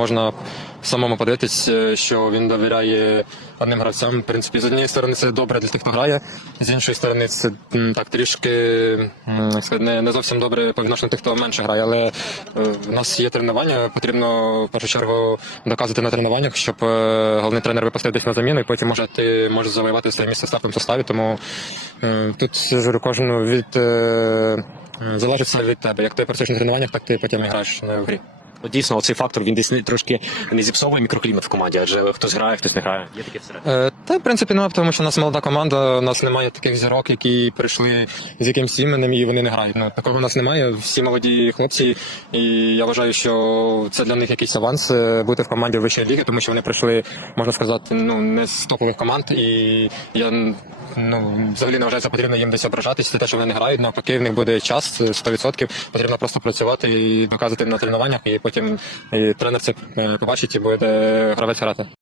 можна самому подивитись, е, що він довіряє одним гравцям. В принципі, з однієї сторони це добре для тих, хто грає, з іншої сторони, це так трішки не, не зовсім добре по відношенню тих, хто менше грає. Але е, в нас є тренування. Потрібно в першу чергу доказувати на тренуваннях, щоб е, головний тренер випустив десь на заміну, і потім може ти можеш завоювати своє місце в стартовому составі. Тому тут я ж кожну від. Залежить все від тебе. Як ти працюєш на тренуваннях, так ти потім граєш на грі. Ну, дійсно, цей фактор він десь не- трошки не зіпсовує мікроклімат в команді, адже хтось грає, хтось не грає. Є таке всередині. Е, Та в принципі ну, тому що у нас молода команда, у нас немає таких зірок, які прийшли з якимсь іменем і вони не грають. Ну такого у нас немає. Всі молоді хлопці, і я вважаю, що це для них якийсь аванс е, бути в команді вищої ліги, тому що вони прийшли, можна сказати, ну не з топових команд. І я ну взагалі не вважаю, що потрібно їм десь ображатись. Це те, що вони не грають. Навпаки, в них буде час е, 100%. Потрібно просто працювати і доказувати на тренуваннях, і потім і тренер це е, побачить і буде гравець грати.